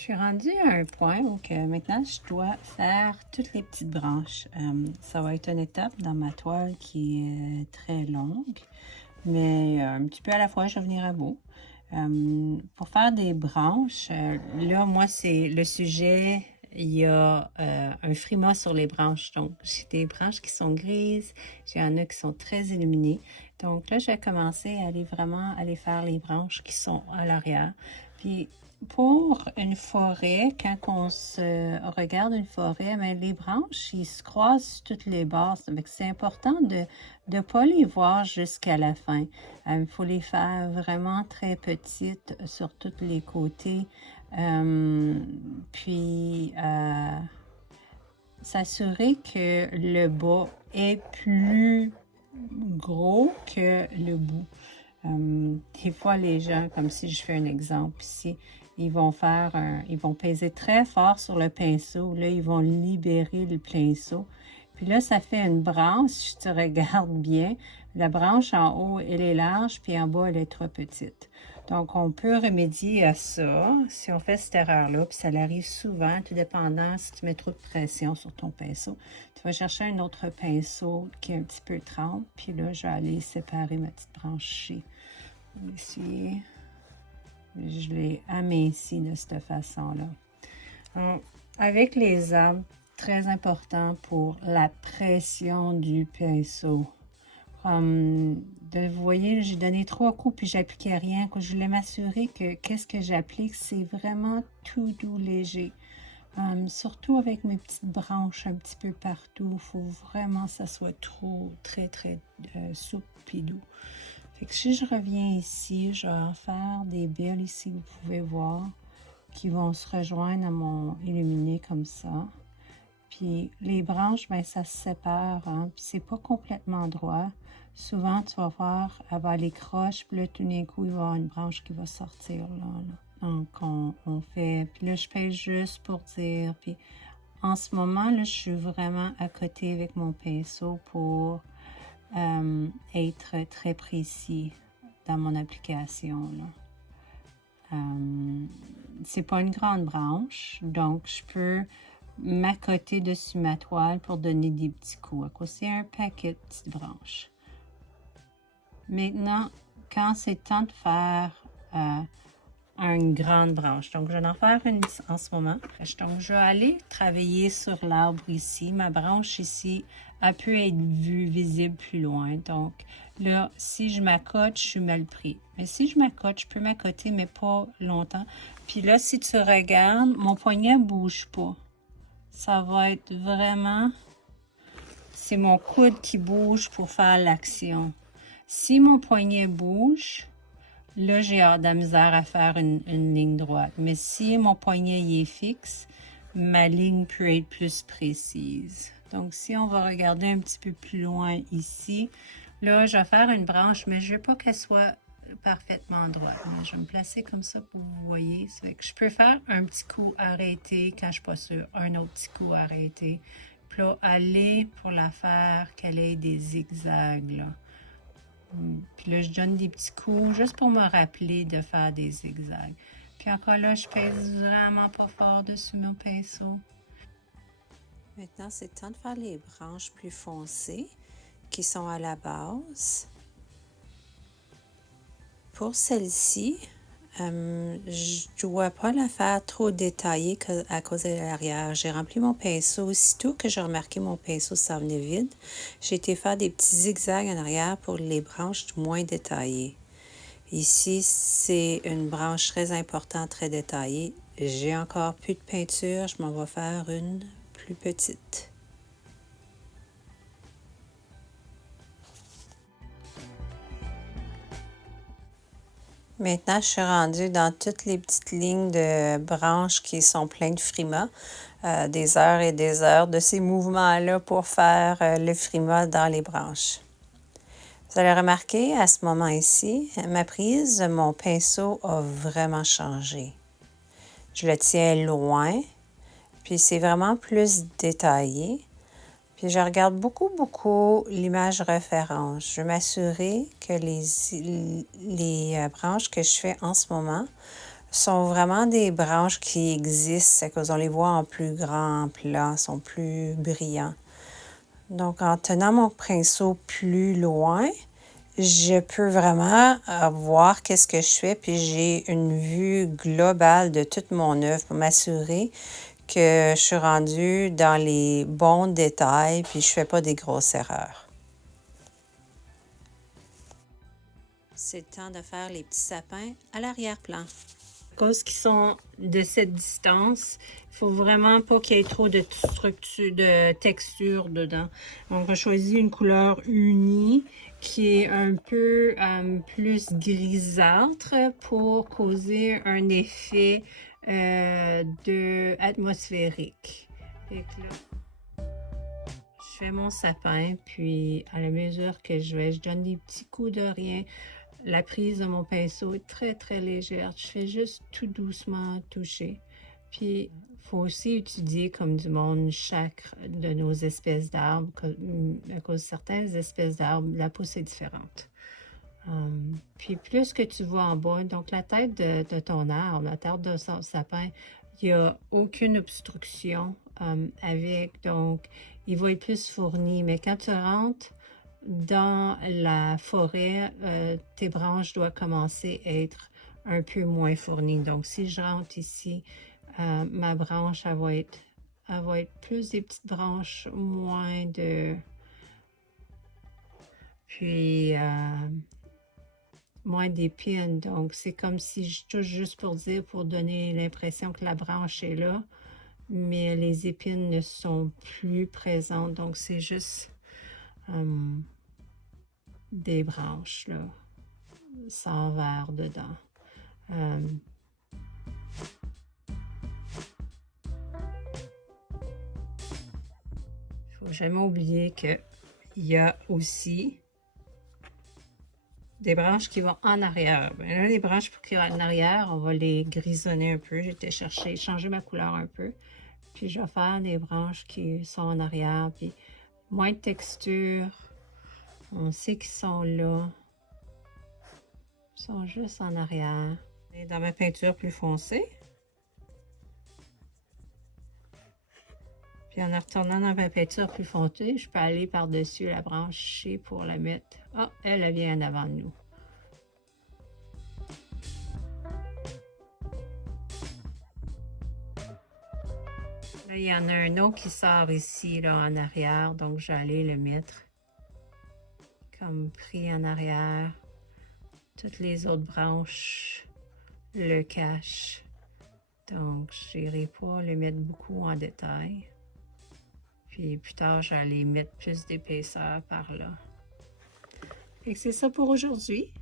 Je suis rendue à un point où maintenant je dois faire toutes les petites branches. Ça va être une étape dans ma toile qui est très longue, mais un petit peu à la fois, je vais venir à bout. Pour faire des branches, là, moi, c'est le sujet, il y a un frima sur les branches. Donc, j'ai des branches qui sont grises, j'ai en a qui sont très illuminées. Donc là, je vais commencer à aller faire les branches qui sont à l'arrière. Puis, pour une forêt, quand on se regarde une forêt, mais les branches, ils se croisent sur toutes les bords. C'est important de ne pas les voir jusqu'à la fin. Il faut les faire vraiment très petites sur tous les côtés. Puis, s'assurer que le bas est plus gros que le bout. Des fois, les gens, comme si je fais un exemple ici, ils vont peser très fort sur le pinceau. Là, ils vont libérer le pinceau. Puis là, ça fait une branche, si tu regardes bien. La branche en haut, elle est large, puis en bas, elle est trop petite. Donc, on peut remédier à ça si on fait cette erreur-là, puis ça arrive souvent, tout dépendant si tu mets trop de pression sur ton pinceau. Tu vas chercher un autre pinceau qui est un petit peu trempe, puis là, je vais aller séparer ma petite branche ici. Je vais essuyer. Je l'ai aminci de cette façon-là. Donc, avec les arbres, très important pour la pression du pinceau. Vous voyez, j'ai donné 3 coups puis j'appliquais rien. Je voulais m'assurer que qu'est-ce que j'applique, c'est vraiment tout doux, léger. Surtout avec mes petites branches un petit peu partout. Il faut vraiment que ça soit très souple et doux. Fait que si je reviens ici, je vais en faire des billes ici, vous pouvez voir, qui vont se rejoindre à mon illuminé comme ça. Puis les branches, ben ça se sépare, hein, puis c'est pas complètement droit. Souvent, tu vas voir, elle va aller croche, puis là, tout d'un coup, il va y avoir une branche qui va sortir, là. Donc, on fait... Puis là, je fais juste pour dire, puis en ce moment, là, je suis vraiment à côté avec mon pinceau pour être très précis dans mon application, là. C'est pas une grande branche, donc je peux m'accoter dessus ma toile pour donner des petits coups. À cause c'est un paquet de petites branches. Maintenant, quand c'est temps de faire une grande branche, donc je vais en faire une en ce moment. Donc je vais aller travailler sur l'arbre ici. Ma branche ici, elle peut être vue, visible plus loin. Donc là, si je m'accote, je suis mal pris. Mais si je m'accote, je peux m'accoter, mais pas longtemps. Puis là, si tu regardes, mon poignet ne bouge pas. Ça va être vraiment... C'est mon coude qui bouge pour faire l'action. Si mon poignet bouge, là, j'ai de la misère à faire une ligne droite. Mais si mon poignet y est fixe, ma ligne peut être plus précise. Donc, si on va regarder un petit peu plus loin ici, là, je vais faire une branche, mais je ne veux pas qu'elle soit parfaitement droite. Mais je vais me placer comme ça pour vous voyez. Ça fait que je peux faire un petit coup arrêté quand je ne suis pas sûre, un autre petit coup arrêté. Puis là, aller pour la faire qu'elle ait des zigzags, là. Puis là, je donne des petits coups juste pour me rappeler de faire des zigzags. Puis encore là, je pèse vraiment pas fort dessus mon pinceau. Maintenant, c'est temps de faire les branches plus foncées qui sont à la base. Pour celle-ci, je ne dois pas la faire trop détaillée à cause de l'arrière. J'ai rempli mon pinceau. Aussitôt que j'ai remarqué mon pinceau s'en venait vide, j'ai été faire des petits zigzags en arrière pour les branches moins détaillées. Ici, c'est une branche très importante, très détaillée. J'ai encore plus de peinture. Je m'en vais faire une plus petite. Maintenant, je suis rendue dans toutes les petites lignes de branches qui sont pleines de frimas. Des heures et des heures de ces mouvements-là pour faire le frima dans les branches. Vous allez remarquer à ce moment ici, ma prise de mon pinceau a vraiment changé. Je le tiens loin, puis c'est vraiment plus détaillé. Puis je regarde beaucoup l'image référence. Je veux m'assurer que les branches que je fais en ce moment sont vraiment des branches qui existent, c'est qu'on les voit en plus grand plan, sont plus brillants. Donc, en tenant mon pinceau plus loin, je peux vraiment voir qu'est-ce que je fais, puis j'ai une vue globale de toute mon œuvre pour m'assurer que je suis rendue dans les bons détails, puis je ne fais pas des grosses erreurs. C'est le temps de faire les petits sapins à l'arrière-plan. À cause qu'ils sont de cette distance, il faut vraiment pas qu'il y ait trop de structure, de texture dedans. Donc, on va choisir une couleur unie qui est un peu plus grisâtre pour causer un effet atmosphérique. Fait que là, je fais mon sapin, puis à la mesure que je donne des petits coups de rien. La prise de mon pinceau est très, très légère. Je fais juste tout doucement toucher. Puis, il faut aussi étudier comme du monde chaque de nos espèces d'arbres. À cause de certaines espèces d'arbres, la pousse est différente. Puis, plus que tu vois en bas, donc la tête de ton arbre, la tête de son sapin, il n'y a aucune obstruction avec. Donc, il va être plus fourni. Mais quand tu rentres dans la forêt, tes branches doivent commencer à être un peu moins fournies. Donc, si je rentre ici, ma branche, elle va être plus des petites branches, moins de... Puis, moins d'épines. Donc, c'est comme si je touche juste pour donner l'impression que la branche est là, mais les épines ne sont plus présentes. Donc, c'est juste... des branches, là, sans verre dedans. Faut jamais oublier qu'il y a aussi des branches qui vont en arrière. Bien là, les branches qui vont en arrière, on va les grisonner un peu. J'étais chercher, changer ma couleur un peu. Puis je vais faire des branches qui sont en arrière, puis moins de texture. On sait qu'ils sont là. Ils sont juste en arrière. Et dans ma peinture plus foncée. Puis en retournant dans ma peinture plus foncée, je peux aller par-dessus la branche pour la mettre. Ah, elle vient en avant de nous. Là, il y en a un autre qui sort ici, là, en arrière. Donc, je vais aller le mettre comme pris en arrière. Toutes les autres branches le cachent. Donc, je n'irai pas le mettre beaucoup en détail. Puis plus tard, je vais aller mettre plus d'épaisseur par là. Et c'est ça pour aujourd'hui.